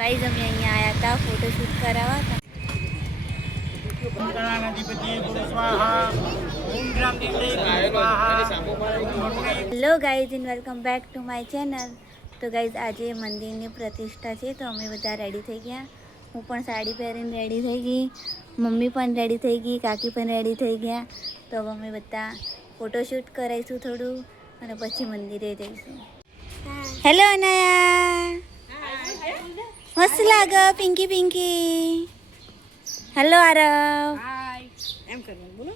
Guys અમે અહીંયા આયા હતા ફોટોશૂટ કરાવવા હતા। Hello guys and welcome back to my channel. તો ગાइस આજે મંદિરની પ્રતિષ્ઠા છે તો અમે બધા રેડી થઈ ગયા। હું પણ સાડી પહેરીને રેડી થઈ ગઈ, મમ્મી પણ રેડી થઈ ગઈ, કાકી પણ રેડી થઈ ગયા। તો હવે અમે બધા ફોટોશૂટ કરાવીશું થોડું અને પછી મંદિરે જઈશું। હેલો અનાયા, મસ્ત લાગે પિંકી પિંકી। હેલો આરવ, હાય એમ કરવાનું બોલો।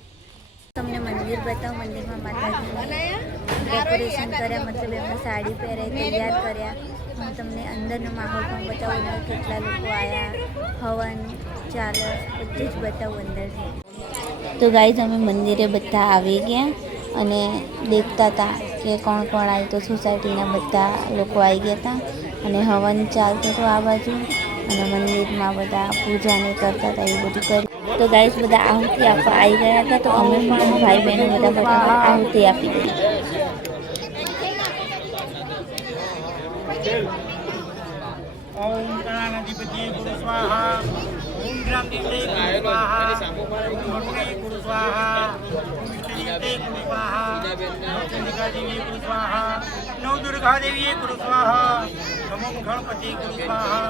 તમને મંદિર બતાવું। મંદિરમાં માતાજીને ડેકોરેશન કર્યા, મતલબ એમને સાડી પહેરાવી તૈયાર કર્યા। હું તમને અંદરનો માહોલ પણ બતાવું અને કેટલા લોકો આવ્યા, હવન ચાલે બધું જ બતાવું અંદરથી। તો ગાઈઝ અમે મંદિરે બધા આવી ગયા અને દેખતા હતા કે કોણ કોણ આવ્યું। તો સોસાયટીના બધા લોકો આવી ગયા હતા અને હવન ચાલતો હતો આ બાજુ અને મંદિરમાં બધા પૂજાને કરતા હતા, એવું બધું કર્યું। તો ગાઈઝ બધા આહુતિ આપવા આવી ગયા હતા। તો અમે પણ ભાઈ બહેનો બધા ફટાફટ આહુતિ આપી દીધી। ओम गणाधिपति गुरु स्वाहा, ओम ग्रामदेवते गुरु स्वाहा, ओम वरुणे गुरु स्वाहा, ओम इष्टदेवते गुरु स्वाहा, नव चंडिका देवी गुरु स्वाहा, नव दुर्गा देवी गुरु स्वाहा, ओम गणपति गुरु स्वाहा,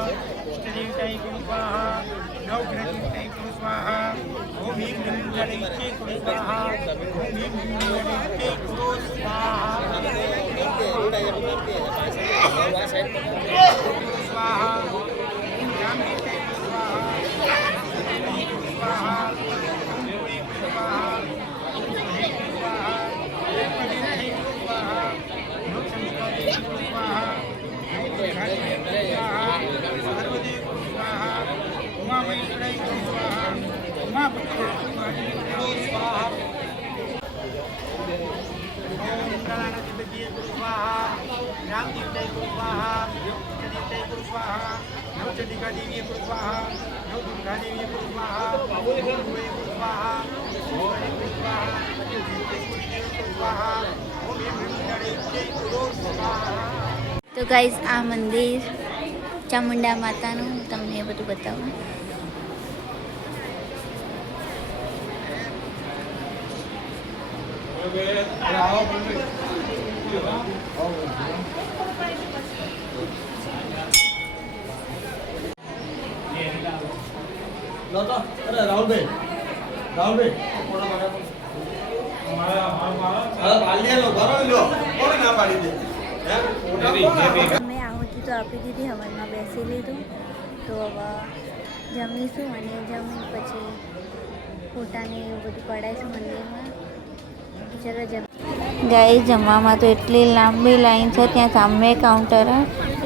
इष्टदेवते गुरु स्वाहा, नव ग्रहदेवते गुरु स्वाहा, ओम ह्रीं ह्रीं गणेशे गुरु स्वाहा, ओम ह्रीं ह्रीं गणेशे गुरु स्वाहा। स्वाहा ओम रामदेवते स्वाहा, ओम स्वाहा, ओम भोले स्वाहा, ओम भोले स्वाहा, ओम पतिदेव स्वाहा, ओम चंडिका देवी स्वाहा, ओम दुर्गा देवी स्वाहा, सर्वदेव स्वाहा, उमा महेश्वरी स्वाहा, उमा पुत्र स्वाहा। ओम गणाधिपति स्वाहा, रामदेवते स्वाहा, गुरु स्वाहा, नव चंडिका देवी गुरु स्वाहा, नव दुर्गा देवी गुरु स्वाहा, ओम भोले गुरु स्वाहा, ओम हरे गुरु स्वाहा, ओम गुरु स्वाहा, ओम गणेशे गुरु स्वाहा। તો ગાઈઝ આ મંદિર ચામુંડા માતાનું તમને એ બધું બતાવું। अरे राहुल भाई મેં આહુતિ તો આપી દીધી, હવનમાં બેસી લીધું। તો હવે જમીશું અને જમી પછી ફોટાને એવું બધું પડાવીશું મંદિરમાં। ચલો ગાઈ જમવામાં તો એટલી લાંબી લાઈન છે, ત્યાં સામે કાઉન્ટર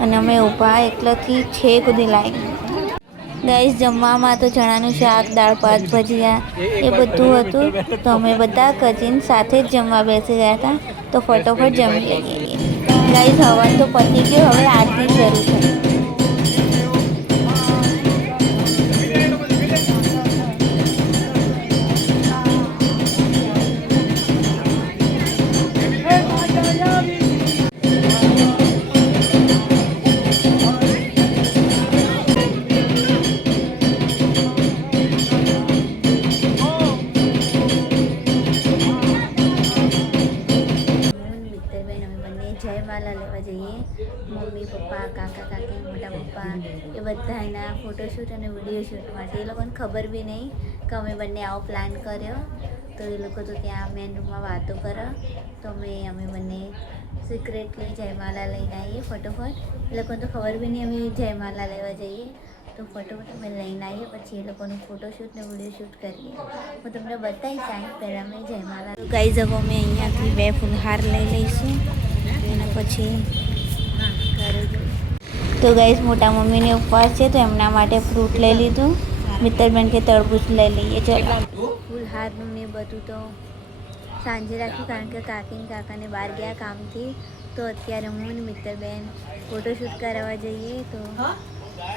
અને અમે ઊભા એટલેથી છેક સુધી લાઈન। ગાઈસ જમવામાં તો ચણાનું શાક, દાળ ભાત, ભજીયા એ બધું હતું। તો અમે બધા કઝિન સાથે જ જમવા બેસી ગયા હતા। તો ફટોફટ જમી લઈએ। ગાઈસ હવન તો પતી ગયું, હવે આરતી શરૂ થઈ। જયમાલા લેવા જઈએ। મમ્મી પપ્પા, કાકા કાકી, મોટા પપ્પા એ બધા એના ફોટોશૂટ અને વિડીયો શૂટ માટે। એ લોકોને ખબર બી નહીં કે અમે બંને આવો પ્લાન કર્યો। તો એ લોકો તો ત્યાં મેન રૂમમાં વાતો કરે। તો અમે બંને સિક્રેટલી જયમાલા લઈને આવીએ ફટોફટ। એ લોકોને તો ખબર બી નહીં અમે જયમાલા લેવા જઈએ। તો ફટોફટ અમે લઈને આવીએ, પછી એ લોકોનું ફોટોશૂટ ને વિડીયો શૂટ કરીએ। હું તમને બતાવીશ આ પહેલાં અમે જયમાલા। ગાઈઝ હવે અમે અહીંયાથી 2 ફૂલહાર લઈ લઈશું એના પછી ઘરે જઈશું। તો ગાઈઝ મોટા મમ્મીને ઉપવાસ છે તો એમના માટે ફ્રૂટ લઈ લીધું। મિત્તરબેન કે તરબૂચ લઈ લઈએ। ચલો ફૂલહારનું ને બધું તો સાંજે રાખ્યું, કારણ કે કાકી ને કાકાને બહાર ગયા કામથી। તો અત્યારે હું ને મિત્તરબેન ફોટોશૂટ કરાવવા જઈએ। તો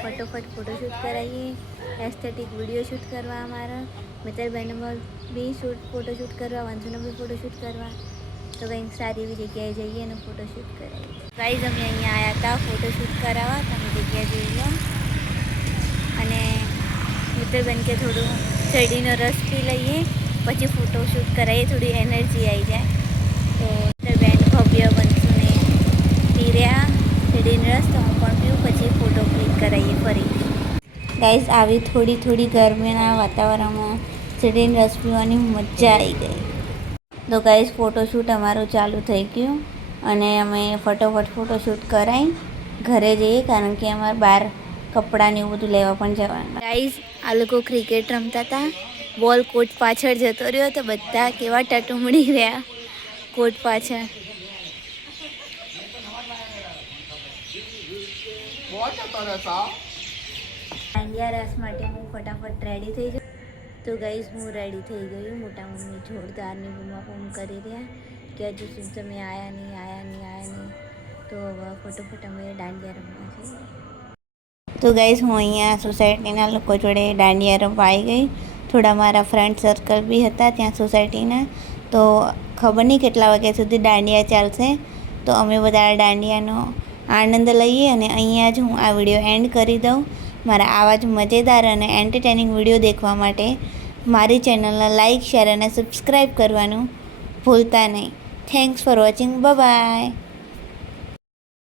ફટોફટ ફોટોશૂટ કરાવીએ, એસ્થેટિક વિડીયો શૂટ કરવા અમારા। મિત્તરબેનને બી ફોટોશૂટ કરવા, વંશુનો બી ફોટોશૂટ કરવા। તો કંઈક સારી એવી જગ્યાએ જઈએ અને ફોટોશૂટ કરાવીએ। ગાઈઝ અમે અહીંયા આવ્યા હતા ફોટોશૂટ કરાવવા, તમે જગ્યા જોઈ લો। હેતલબેન કે થોડું શેરડીનો રસ પી લઈએ પછી ફોટોશૂટ કરાવીએ, થોડી એનર્જી આવી જાય. તો હેતલબેન, ભવ્ય, બંશુને પી રહ્યા શેરડીનો રસ, તો હું પણ પીવું, પછી ફોટો ક્લિક કરાવીએ ફરી. ગાઈઝ, આવી થોડી થોડી ગરમીના વાતાવરણમાં શેરડીનો રસ પીવાની મજા આવી ગઈ. તો ગાઈઝ, ફોટોશૂટ અમારું ચાલુ થઈ ગયું અને અમે ફટોફટ ફોટોશૂટ કરાવી ઘરે જઈએ, કારણ કે અમારે બહાર કપડાં ને એવું બધું લેવા પણ જવાનું. ગાઈઝ, આ લોકો ક્રિકેટ રમતા હતા, બોલ કોર્ટ પાછળ જતો રહ્યો તો બધા કેવા ટટુમડી રહ્યા કોર્ટ પાછળ. દાંડિયા રસ માટે હું ફટાફટ રેડી થઈ જાઉં. તો ગાઈઝ, હું રેડી થઈ ગયું. મોટા મમ્મી જોરદારની બૂમાબૂમ કરી રહ્યા કે હજુ સુધી તમે આયા નહીં. તો હવે ફટોફટ અમે દાંડિયા રમવા જઈએ. તો ગાઈઝ, હું અહીંયા સોસાયટીના લોકો જોડે દાંડિયા રમવા આવી ગઈ. થોડા મારા ફ્રેન્ડ સર્કલ બી હતા ત્યાં સોસાયટીના. તો ખબર નહીં કેટલા વાગ્યા સુધી દાંડિયા ચાલશે. તો અમે બધા દાંડિયાનો આનંદ લઈએ અને અહીંયા જ હું આ વિડીયો એન્ડ કરી દઉં. મારા આવા જ મજેદાર અને એન્ટરટેનિંગ વિડીયો દેખવા માટે મારી ચેનલને લાઇક, શેર અને સબસ્ક્રાઈબ કરવાનું ભૂલતા નહીં. Thanks for watching. બાય.